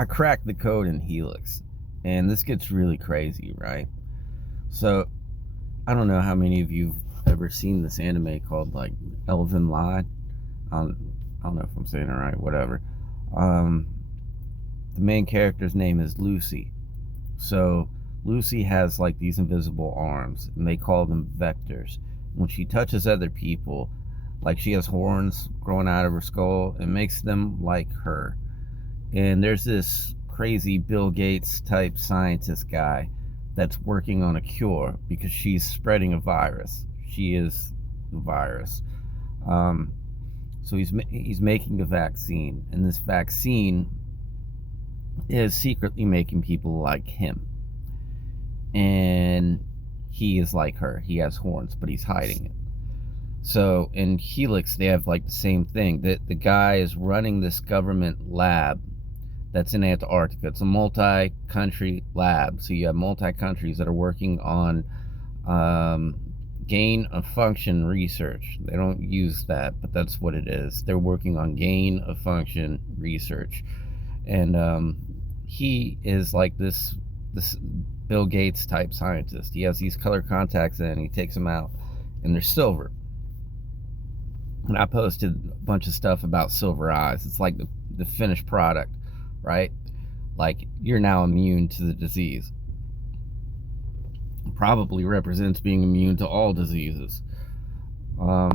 I cracked the code in Helix, and this gets really crazy, right? So I don't know how many of you've ever seen this anime called like Elven Lied. I don't know if I'm saying it right. Whatever. Um, the main character's name is Lucy. So Lucy has like these invisible arms, and they call them vectors. When she touches other people, like she has horns growing out of her skull, it makes them like her. And there's this crazy Bill Gates type scientist guy that's working on a cure because she's spreading a virus. She is the virus. Um, so he's making a vaccine, and this vaccine is secretly making people like him. And he is like her. He has horns, but he's hiding it. So in Helix, they have like the same thing. The guy is running this government lab that's in Antarctica. It's a multi-country lab. So you have multi-countries that are working on gain of function research. They don't use that, but that's what it is. They're working on gain of function research. And he is like this Bill Gates type scientist. He has these color contacts in, he takes them out, and they're silver. And I posted a bunch of stuff about silver eyes. It's like the finished product, right? Like, you're now immune to the disease. It probably represents being immune to all diseases. But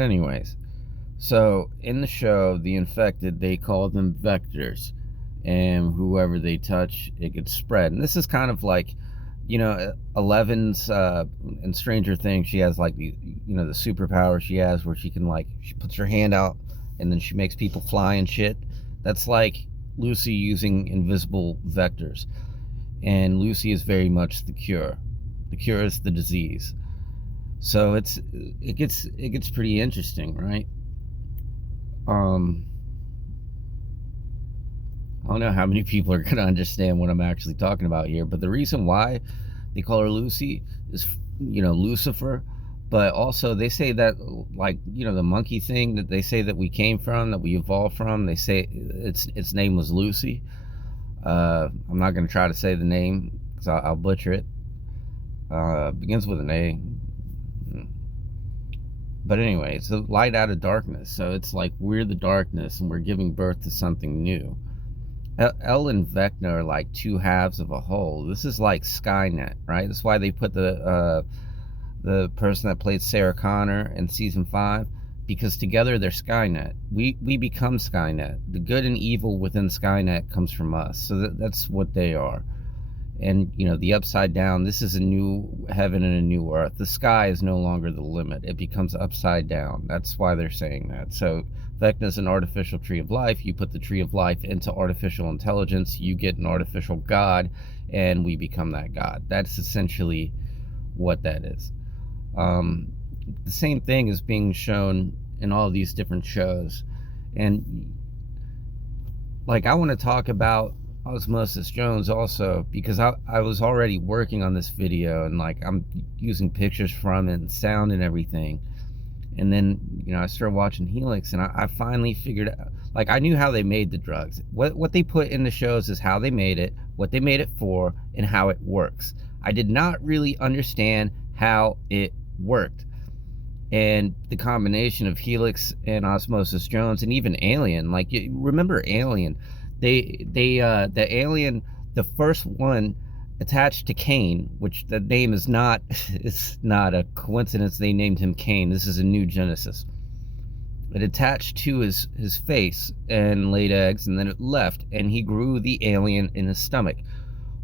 anyways, so in the show, the infected, they call them vectors, and whoever they touch, it gets spread. And this is kind of like, you know, Eleven's in Stranger Things. She has like the, you know, the superpower she has where she can, like, she puts her hand out and then she makes people fly and shit. That's like Lucy using invisible vectors, and Lucy is very much the cure. The cure is the disease. So it gets pretty interesting, right? I don't know how many people are gonna understand what I'm actually talking about here, but the reason why they call her Lucy is, you know, Lucifer. But also they say that, like, you know, the monkey thing that they say that we came from, that we evolved from, they say its name was Lucy. I'm not gonna try to say the name because I'll butcher it. Begins with an A. But anyway, it's a light out of darkness. So it's like we're the darkness and we're giving birth to something new. El and Vecna are like two halves of a whole. This is like Skynet, right? That's why they put the person that played Sarah Connor in season 5, because together they're Skynet. We become Skynet. The good and evil within Skynet comes from us. So that's what they are. And, you know, the upside down, this is a new heaven and a new earth. The sky is no longer the limit. It becomes upside down. That's why they're saying that. So Vecna is an artificial tree of life. You put the tree of life into artificial intelligence, you get an artificial god, and we become that god. That's essentially what that is. The same thing is being shown in all these different shows. And, like, I want to talk about Osmosis Jones also, because I was already working on this video, and like I'm using pictures from it and sound and everything. And then, you know, I started watching Helix, and I finally figured out, like, I knew how they made the drugs. What they put in the shows is how they made it, what they made it for, and how it works. I did not really understand how it worked. And the combination of Helix and Osmosis Jones and even Alien, like, remember Alien? The alien, the first one attached to Cain, which the name is not, it's not a coincidence they named him Cain. This is a new Genesis. It attached to his face and laid eggs, and then it left, and he grew the alien in his stomach.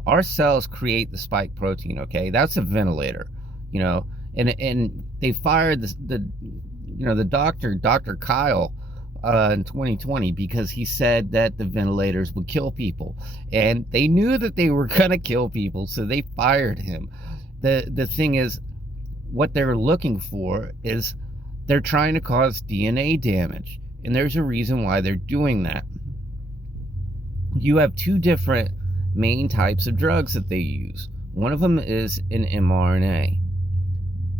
Our cells create the spike protein, okay? That's a ventilator, you know, and they fired the doctor, Dr. Kyle, in 2020, because he said that the ventilators would kill people, and they knew that they were gonna kill people, so they fired him. The thing is, what they're looking for is they're trying to cause DNA damage, and there's a reason why they're doing that. You have two different main types of drugs that they use. One of them is an mRNA.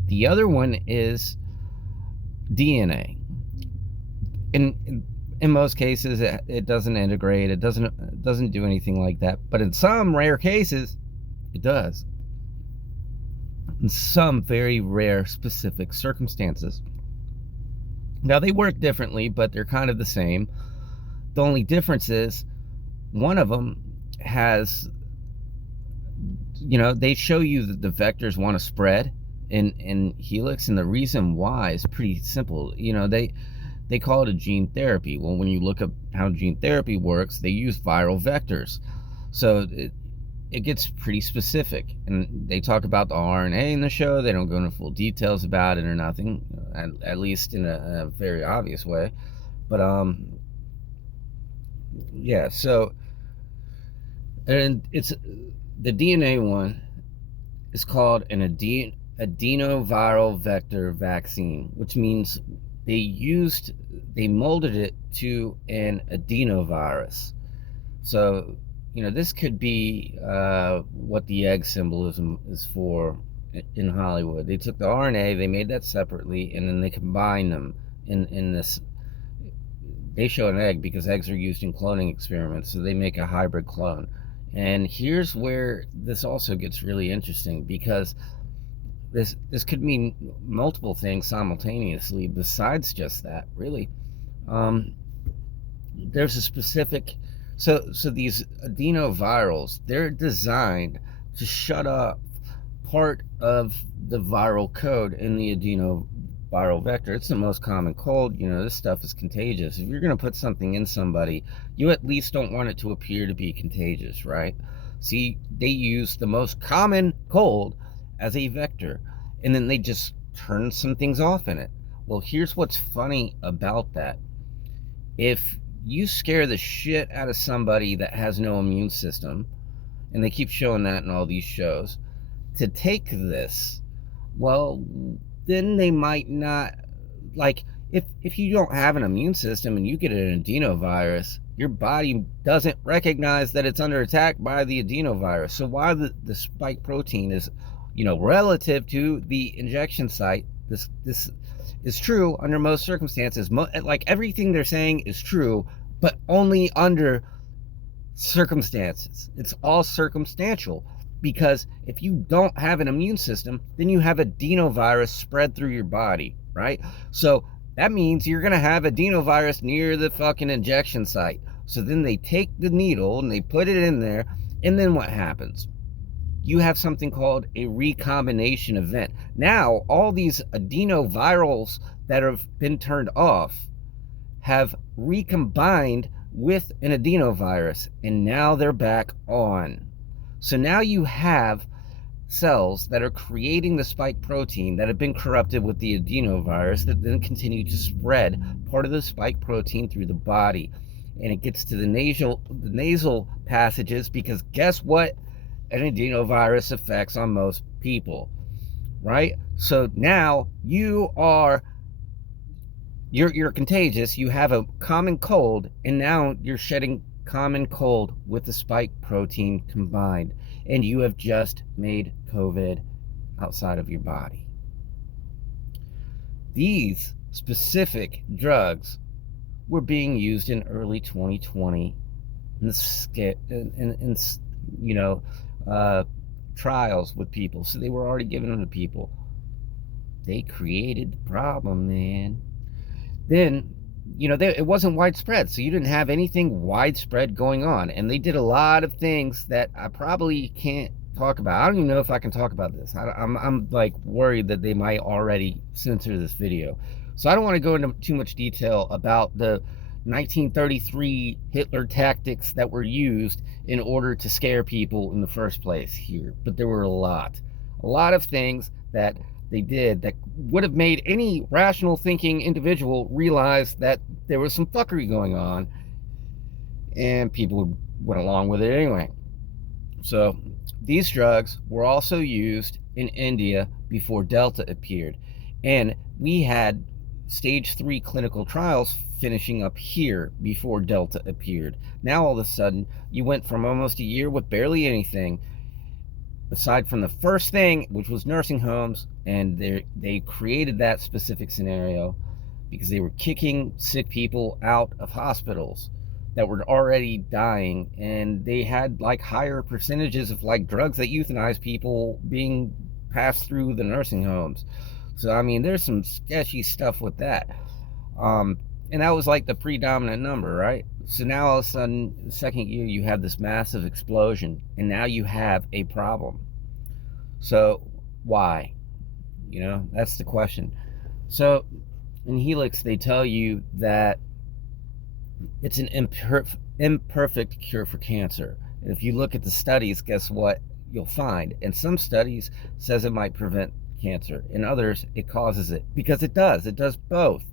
The other one is DNA. And In most cases, it doesn't integrate. It doesn't do anything like that. But in some rare cases, it does. In some very rare specific circumstances. Now, they work differently, but they're kind of the same. The only difference is one of them has, they show you that the vectors want to spread in helix, and the reason why is pretty simple. They call it a gene therapy. Well, when you look up how gene therapy works, they use viral vectors. So it gets pretty specific. And they talk about the RNA in the show. They don't go into full details about it or nothing, at least in a very obvious way. But, yeah, so, and it's the DNA one is called an adenoviral vector vaccine, which means they molded it to an adenovirus. So, this could be what the egg symbolism is for in Hollywood. They took the RNA, they made that separately, and then they combined them in this. They show an egg because eggs are used in cloning experiments, so they make a hybrid clone. And here's where this also gets really interesting, because this could mean multiple things simultaneously besides just that, really. There's a specific, so these adenovirals, they're designed to shut up part of the viral code in the adenoviral vector. It's the most common cold. This stuff is contagious. If you're going to put something in somebody, you at least don't want it to appear to be contagious, right? See, they use the most common cold as a vector, and then they just turn some things off in it. Well, here's what's funny about that. If you scare the shit out of somebody that has no immune system, and they keep showing that in all these shows, to take this, well, then they might not, like, if you don't have an immune system and you get an adenovirus, your body doesn't recognize that it's under attack by the adenovirus. So while the spike protein is, relative to the injection site, this is true under most circumstances. Like, everything they're saying is true, but only under circumstances. It's all circumstantial, because if you don't have an immune system, then you have adenovirus spread through your body, right? So that means you're going to have adenovirus near the fucking injection site. So then they take the needle and they put it in there, and then what happens? You have something called a recombination event. Now, all these adenovirals that have been turned off have recombined with an adenovirus, and now they're back on. So now you have cells that are creating the spike protein that have been corrupted with the adenovirus, that then continue to spread part of the spike protein through the body. And it gets to the nasal passages, because guess what an adenovirus affects on most people, right? So now you're contagious, you have a common cold, and now you're shedding common cold with the spike protein combined, and you have just made COVID outside of your body. These specific drugs were being used in early 2020 in trials with people, so they were already giving them to people. They created the problem, man. Then it wasn't widespread, so you didn't have anything widespread going on, and they did a lot of things that I probably can't talk about. I don't even know if I can talk about this. I'm like worried that they might already censor this video, so I don't want to go into too much detail about the 1933 Hitler tactics that were used in order to scare people in the first place here. But there were a lot of things that they did that would have made any rational thinking individual realize that there was some fuckery going on, and people went along with it anyway. So these drugs were also used in India before Delta appeared, and we had stage 3 clinical trials finishing up here before Delta appeared. Now all of a sudden you went from almost a year with barely anything aside from the first thing, which was nursing homes, and they created that specific scenario, because they were kicking sick people out of hospitals that were already dying, and they had like higher percentages of like drugs that euthanize people being passed through the nursing homes. So I mean, there's some sketchy stuff with that. And that was like the predominant number, right? So now all of a sudden, the second year, you have this massive explosion, and now you have a problem. So why? You know, that's the question. So in Helix, they tell you that it's an imperfect cure for cancer. And if you look at the studies, guess what you'll find? And some studies says it might prevent cancer. In others, it causes it, because it does. It does both.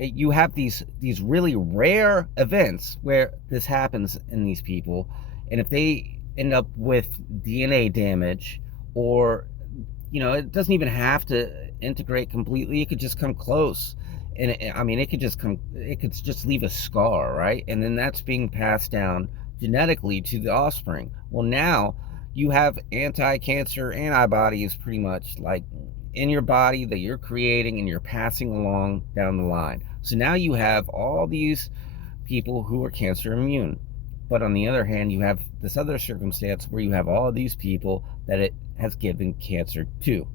You have these really rare events where this happens in these people, and if they end up with DNA damage, or it doesn't even have to integrate completely. It could just come close, and it could just leave a scar, right? And then that's being passed down genetically to the offspring. Well, now you have anti-cancer antibodies pretty much like in your body that you're creating and you're passing along down the line. So now you have all these people who are cancer immune. But on the other hand, you have this other circumstance where you have all these people that it has given cancer to.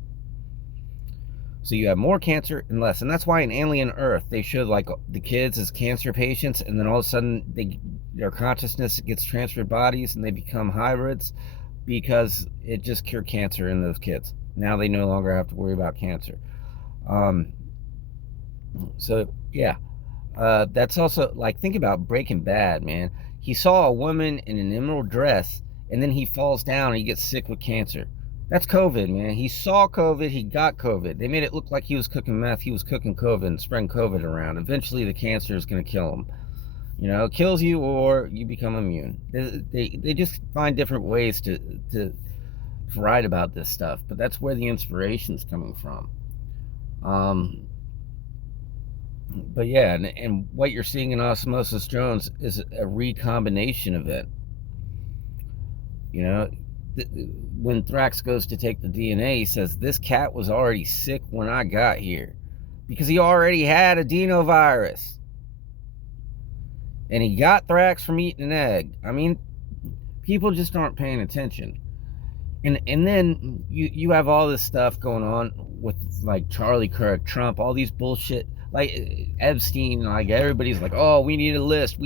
So you have more cancer and less. And that's why in Alien Earth, they showed like the kids as cancer patients, and then all of a sudden their consciousness gets transferred bodies and they become hybrids, because it just cured cancer in those kids. Now they no longer have to worry about cancer. So yeah, that's also like, think about Breaking Bad, man. He saw a woman in an emerald dress, and then he falls down and he gets sick with cancer. That's COVID, man. He saw COVID, he got COVID. They made it look like he was cooking meth. He was cooking COVID and spreading COVID around. Eventually the cancer is going to kill him. It kills you, or you become immune. They just find different ways to write about this stuff, but that's where the inspiration's coming from. But yeah, and what you're seeing in Osmosis Jones is a recombination event. When Thrax goes to take the DNA, he says, this cat was already sick when I got here, because he already had adenovirus. And he got Thrax from eating an egg. I mean, people just aren't paying attention. And then you have all this stuff going on with like Charlie Kirk, Trump, all these bullshit, like Epstein, like everybody's like, oh, we need a list.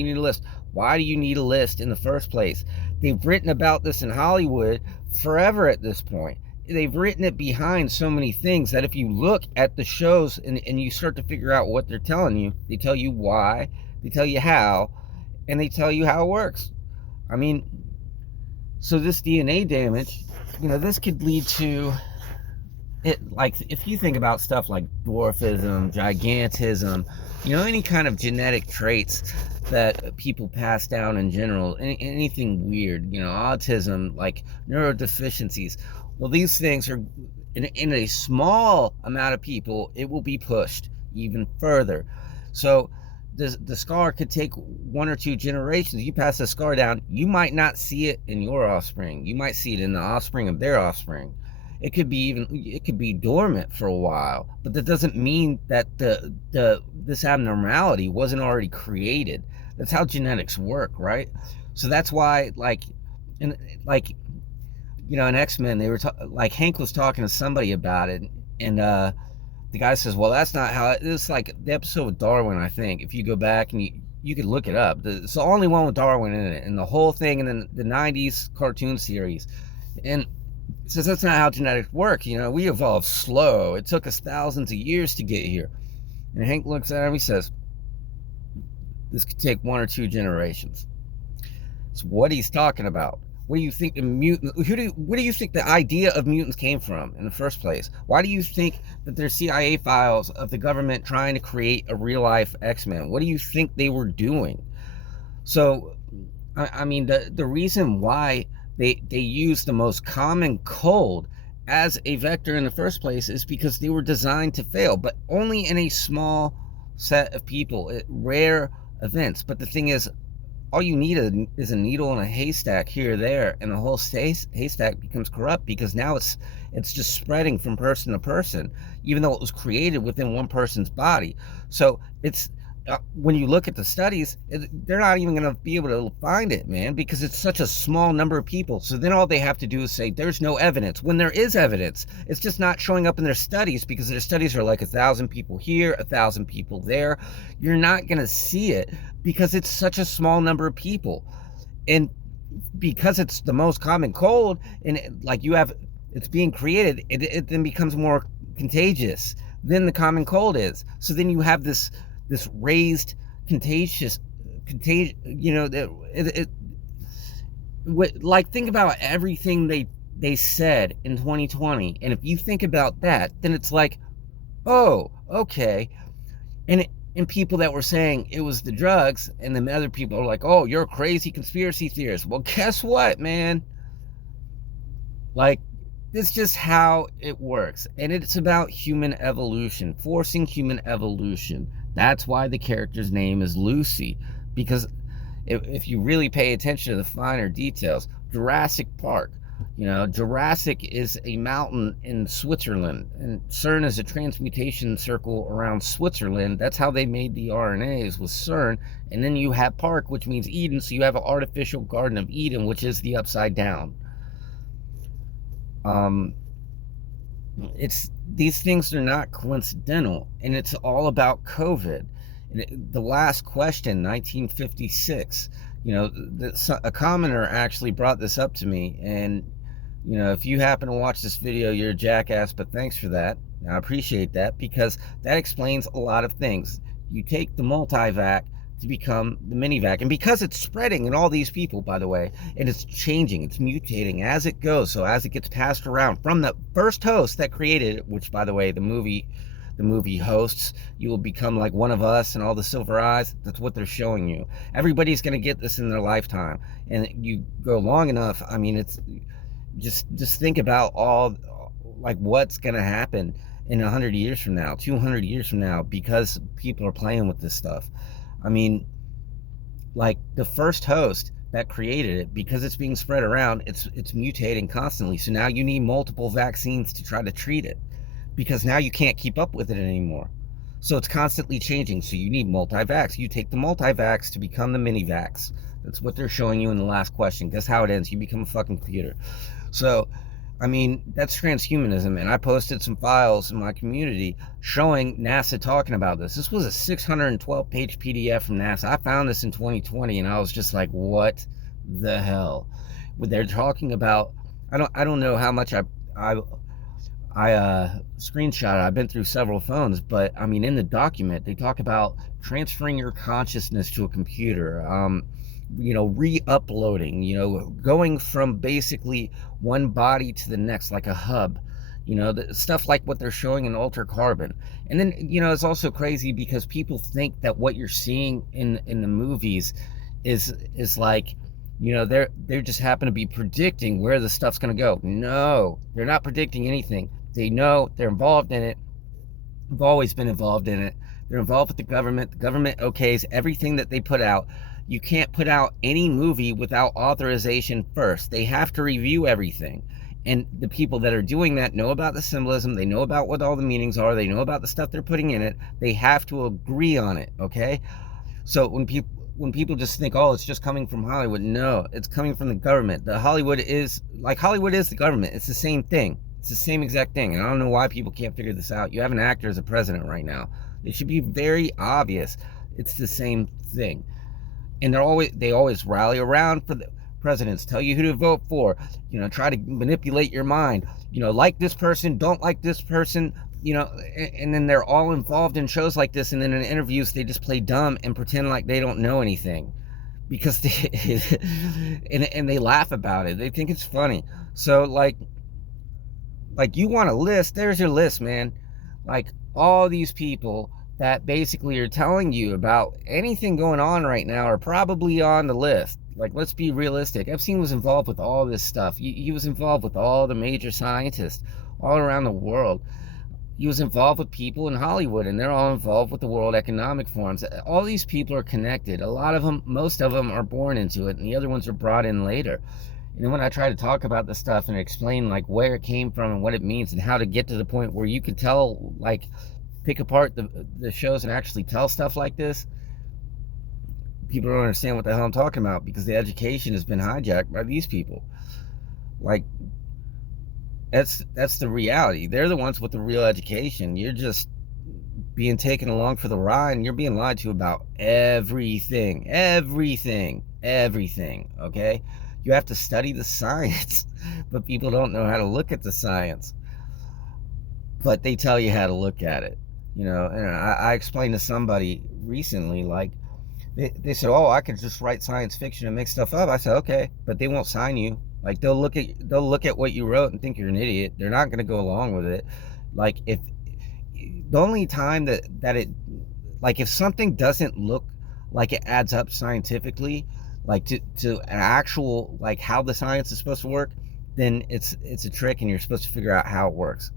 Why do you need a list in the first place? They've written about this in Hollywood forever at this point. They've written it behind so many things that if you look at the shows and you start to figure out what they're telling you, they tell you why, they tell you how, and they tell you how it works. I mean, so this DNA damage, this could lead to it. Like, if you think about stuff like dwarfism, gigantism, any kind of genetic traits that people pass down in general, anything weird, autism, like neurodeficiencies. Well, these things are in a small amount of people, it will be pushed even further. So the scar could take 1 or 2 generations. You pass the scar down, you might not see it in your offspring. You might see it in the offspring of their offspring. It could be dormant for a while, but that doesn't mean that this abnormality wasn't already created. That's how genetics work, right? So that's why, in X-Men, they were like, Hank was talking to somebody about it, and the guy says, well, that's not how it's like the episode with Darwin, I think. If you go back and you could look it up, it's the only one with Darwin in it, and the whole thing, and then the 90s cartoon series. And says that's not how genetics work. We evolved slow. It took us thousands of years to get here. And Hank looks at him, he says, this could take 1 or 2 generations. It's what he's talking about. What do you think the what do you think the idea of mutants came from in the first place? Why do you think that there's CIA files of the government trying to create a real life X-Men? What do you think they were doing? So, I mean, the reason why they use the most common cold as a vector in the first place is because they were designed to fail, but only in a small set of people, at rare events. But the thing is, all you need is a needle in a haystack here or there, and the whole haystack becomes corrupt, because now it's just spreading from person to person, even though it was created within one person's body. So it's when you look at the studies, they're not even going to be able to find it, man, because it's such a small number of people. So then all they have to do is say there's no evidence, when there is evidence. It's just not showing up in their studies, because their studies are like 1,000 people here, 1,000 people there. You're not going to see it because it's such a small number of people. And because it's the most common cold, and it's being created, it then becomes more contagious than the common cold is. So then you have this raised contagion. Like, think about everything they said in 2020, and if you think about that, then it's like, oh, okay. And people that were saying it was the drugs, and then other people are like, oh, you're a crazy conspiracy theorist. Well, guess what, man? Like, it's just how it works. And it's about human evolution, forcing human evolution. That's why the character's name is Lucy. Because if you really pay attention to the finer details, Jurassic Park, Jurassic is a mountain in Switzerland, and CERN is a transmutation circle around Switzerland. That's how they made the RNAs, with CERN. And then you have Park, which means Eden, so you have an artificial Garden of Eden, which is the upside down. These things are not coincidental, and it's all about COVID. And the last question, 1956, a commenter actually brought this up to me, and if you happen to watch this video, you're a jackass, but thanks for that. I appreciate that, because that explains a lot of things. You take the multivac to become the minivac, and because it's spreading in all these people, by the way, and it's changing, it's mutating as it goes. So as it gets passed around from the first host that created it, which, by the way, the movie hosts, you will become like one of us and all the silver eyes. That's what they're showing you. Everybody's going to get this in their lifetime, and you go long enough. I mean, it's just think about all, like, what's going to happen in 100 years from now, 200 years from now, because people are playing with this stuff. I mean, like, the first host that created it, because it's being spread around, it's mutating constantly. So now you need multiple vaccines to try to treat it, because now you can't keep up with it anymore. So it's constantly changing. So you need multivax. You take the multivax to become the minivax. That's what they're showing you in the last question. Guess how it ends? You become a fucking computer. So, I mean, that's transhumanism. And I posted some files in my community showing NASA talking about this. This was a 612-page PDF from NASA. I found this in 2020, and I was just like, what the hell? They're talking about, I don't know how much I screenshot it. I've been through several phones, but I mean, in the document, they talk about transferring your consciousness to a computer, re-uploading, going from basically one body to the next, like a hub, the stuff like what they're showing in Alter Carbon. And then, it's also crazy because people think that what you're seeing in the movies is like, they're just happen to be predicting where the stuff's going to go. No, they're not predicting anything. They know, they're involved in it. They've always been involved in it. They're involved with the government. The government okays everything that they put out. You can't put out any movie without authorization first. They have to review everything. And the people that are doing that know about the symbolism. They know about what all the meanings are. They know about the stuff they're putting in it. They have to agree on it, okay? So when people just think, oh, it's just coming from Hollywood, no, it's coming from the government. Hollywood is the government. It's the same thing. It's the same exact thing. And I don't know why people can't figure this out. You have an actor as a president right now. It should be very obvious. It's the same thing. And they always rally around for the presidents, tell you who to vote for, try to manipulate your mind, like this person, don't like this person, and then they're all involved in shows like this, and then in interviews they just play dumb and pretend like they don't know anything, because and they laugh about it. They think it's funny. So like you want a list, there's your list, man. Like, all these people that basically are telling you about anything going on right now are probably on the list. Like, let's be realistic. Epstein was involved with all this stuff. He was involved with all the major scientists all around the world. he was involved with people in Hollywood, and they're all involved with the World Economic Forums. All these people are connected. A lot of them, most of them, are born into it, and the other ones are brought in later. And then when I try to talk about this stuff and explain like where it came from and what it means and how to get to the point where you could tell, like, pick apart the shows and actually tell stuff like this, people don't understand what the hell I'm talking about, because the education has been hijacked by these people. Like, that's the reality. They're the ones with the real education. You're just being taken along for the ride, and you're being lied to about everything, okay? You have to study the science, but people don't know how to look at the science. But they tell you how to look at it, you know. And I explained to somebody recently, like, they said, oh, I could just write science fiction and make stuff up. I said, okay, but they won't sign you. Like, they'll look at what you wrote and think you're an idiot. They're not going to go along with it. Like, if the only time that it, like, if something doesn't look like it adds up scientifically, like to an actual, like, how the science is supposed to work, then it's a trick, and you're supposed to figure out how it works.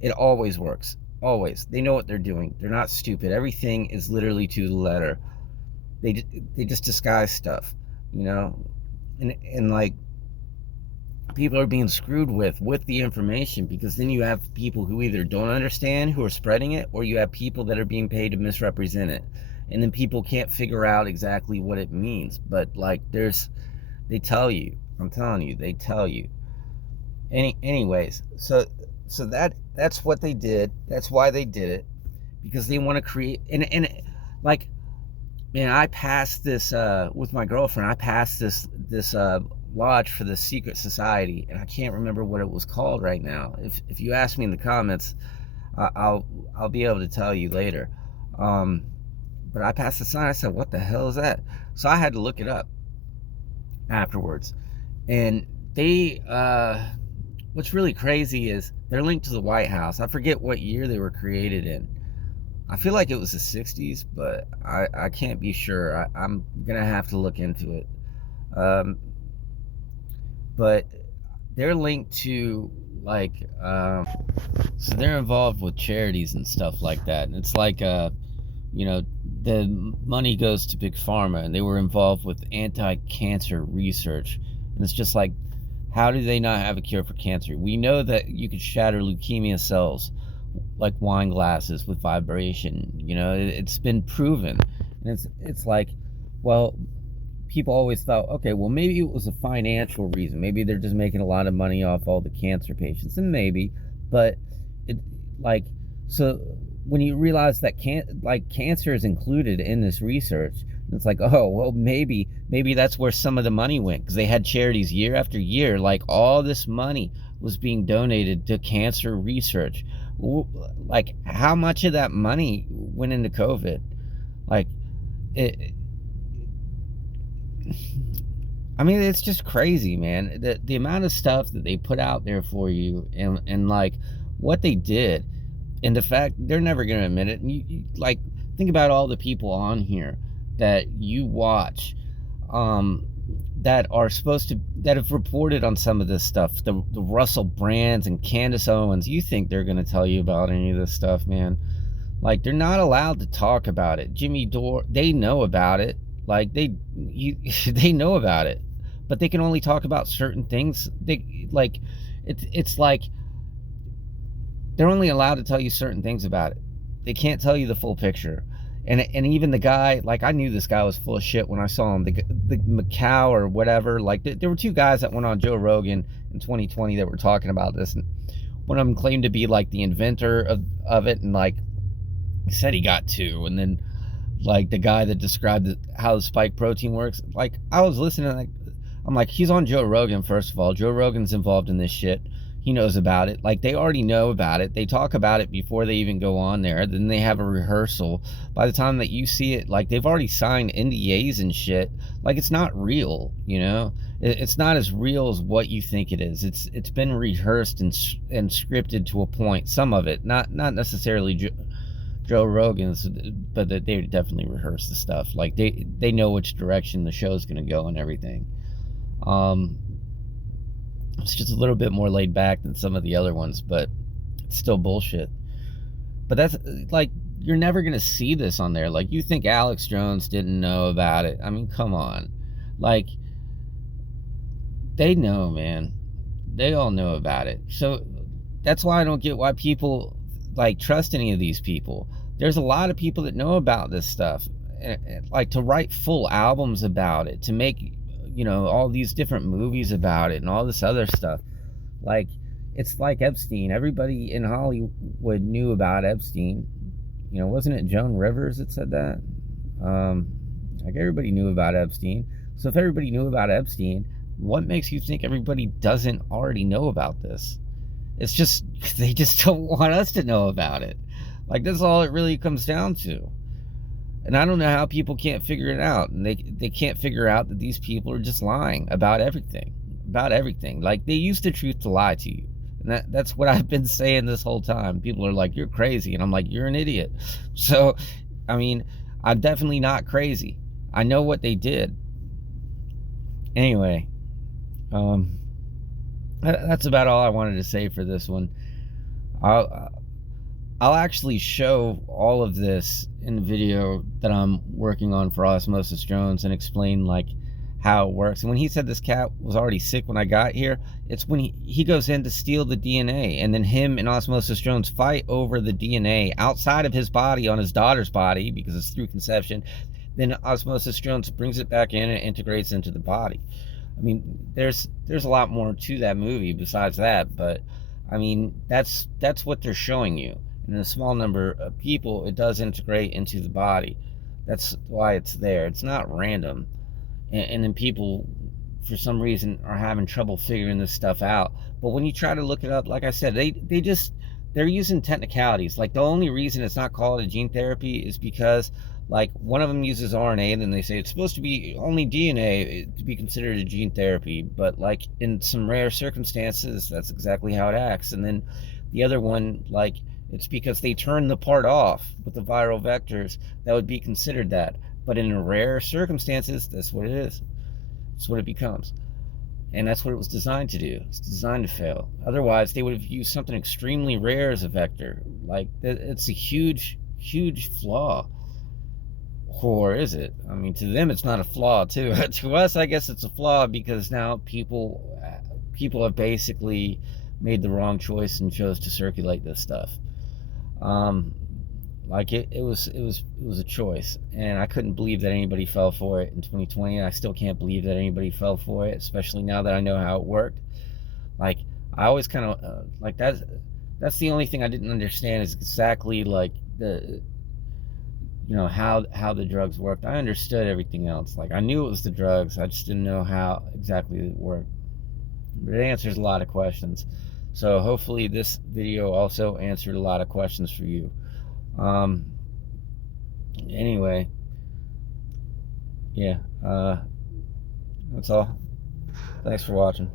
It always works. Always. They know what they're doing. They're not stupid. Everything is literally to the letter. They just disguise stuff, you know, and like, people are being screwed with the information, because then you have people who either don't understand, who are spreading it, or you have people that are being paid to misrepresent it, and then people can't figure out exactly what it means. But like, they tell you, I'm telling you, they tell you. Anyways, so that's what they did. That's why they did it, because they want to create, and like, man, I passed this with my girlfriend. I passed this lodge for the secret society, and I can't remember what it was called right now. If you ask me in the comments, I'll be able to tell you later. But I passed the sign. I said, what the hell is that? So I had to look it up afterwards. And they, what's really crazy is they're linked to the White House. I forget what year they were created in. I feel like it was the 60s, but I can't be sure. I'm gonna have to look into it. But they're linked to, like, so they're involved with charities and stuff like that. And it's like, you know, the money goes to Big Pharma, and they were involved with anti-cancer research. And it's just like, how do they not have a cure for cancer? We know that you could shatter leukemia cells like wine glasses with vibration. You know, it's been proven. And it's like, well, people always thought, okay, well, maybe it was a financial reason. Maybe they're just making a lot of money off all the cancer patients, and maybe, but it, like, so when you realize that cancer is included in this research, it's like, oh, well, maybe that's where some of the money went, because they had charities year after year. Like, all this money was being donated to cancer research. Like, how much of that money went into COVID? Like, I mean, it's just crazy, man. The amount of stuff that they put out there for you, and like, what they did, and the fact they're never going to admit it. And you like, think about all the people on here that you watch, that have reported on some of this stuff. The Russell Brands and Candace Owens. You think they're going to tell you about any of this stuff, man? Like, they're not allowed to talk about it. Jimmy Dore, they know about it. Like, they know about it, but they can only talk about certain things. It's like they're only allowed to tell you certain things about it. They can't tell you the full picture. And even the guy, like, I knew this guy was full of shit when I saw him. The Macau or whatever. Like, there were two guys that went on Joe Rogan in 2020 that were talking about this, and one of them claimed to be like the inventor of it, and like, he said he got two. And then, like, the guy that described how the spike protein works, like, I was listening, like, I'm like, he's on Joe Rogan. First of all, Joe Rogan's involved in this shit. He knows about it. Like, they already know about it. They talk about it before they even go on there. Then they have a rehearsal. By the time that you see it, like, they've already signed NDAs and shit. Like, it's not real, you know? It's not as real as what you think it is. It's been rehearsed and scripted to a point. Some of it, not necessarily Joe Rogan's, but they definitely rehearse the stuff. Like, they know which direction the show's going to go and everything. It's just a little bit more laid back than some of the other ones, but it's still bullshit. But that's like, you're never gonna see this on there. Like, you think Alex Jones didn't know about it? I mean, come on. Like, they know, man. They all know about it. So that's why I don't get why people like trust any of these people. There's a lot of people that know about this stuff, like to write full albums about it, to make, all these different movies about it and all this other stuff. Like, it's like Epstein. Everybody in Hollywood knew about Epstein. Wasn't it Joan Rivers that said that? Like, everybody knew about Epstein. So if everybody knew about Epstein, what makes you think everybody doesn't already know about this? It's just, they just don't want us to know about it. Like, that's all it really comes down to. And I don't know how people can't figure it out. And they can't figure out that these people are just lying about everything. About everything. Like, they use the truth to lie to you. And that's what I've been saying this whole time. People are like, you're crazy. And I'm like, you're an idiot. So, I mean, I'm definitely not crazy. I know what they did. Anyway, that's about all I wanted to say for this one. I'll actually show all of this in the video that I'm working on for Osmosis Jones and explain like how it works. And when he said this cat was already sick when I got here, it's when he goes in to steal the DNA, and then him and Osmosis Jones fight over the DNA outside of his body on his daughter's body because it's through conception. Then Osmosis Jones brings it back in and integrates into the body. I mean, there's a lot more to that movie besides that, but I mean, that's what they're showing you. And in a small number of people, it does integrate into the body. That's why it's there. It's not random. And then people, for some reason, are having trouble figuring this stuff out. But when you try to look it up, like I said, they're using technicalities. Like, the only reason it's not called a gene therapy is because, like, one of them uses RNA, and then they say it's supposed to be only DNA to be considered a gene therapy. But, like, in some rare circumstances, that's exactly how it acts. And then the other one, like, it's because they turn the part off with the viral vectors that would be considered that. But in rare circumstances, that's what it is. That's what it becomes. And that's what it was designed to do. It's designed to fail. Otherwise, they would have used something extremely rare as a vector. Like, it's a huge, huge flaw. Or is it? I mean, to them, it's not a flaw, too. To us, I guess it's a flaw because now people have basically made the wrong choice and chose to circulate this stuff. Like, it was a choice, and I couldn't believe that anybody fell for it in 2020, and I still can't believe that anybody fell for it, especially now that I know how it worked. Like, I always kind of like that's the only thing I didn't understand, is exactly like the how the drugs worked. I understood everything else. Like, I knew it was the drugs, I just didn't know how exactly it worked. But it answers a lot of questions. So hopefully this video also answered a lot of questions for you. Anyway, yeah, that's all. Thanks for watching.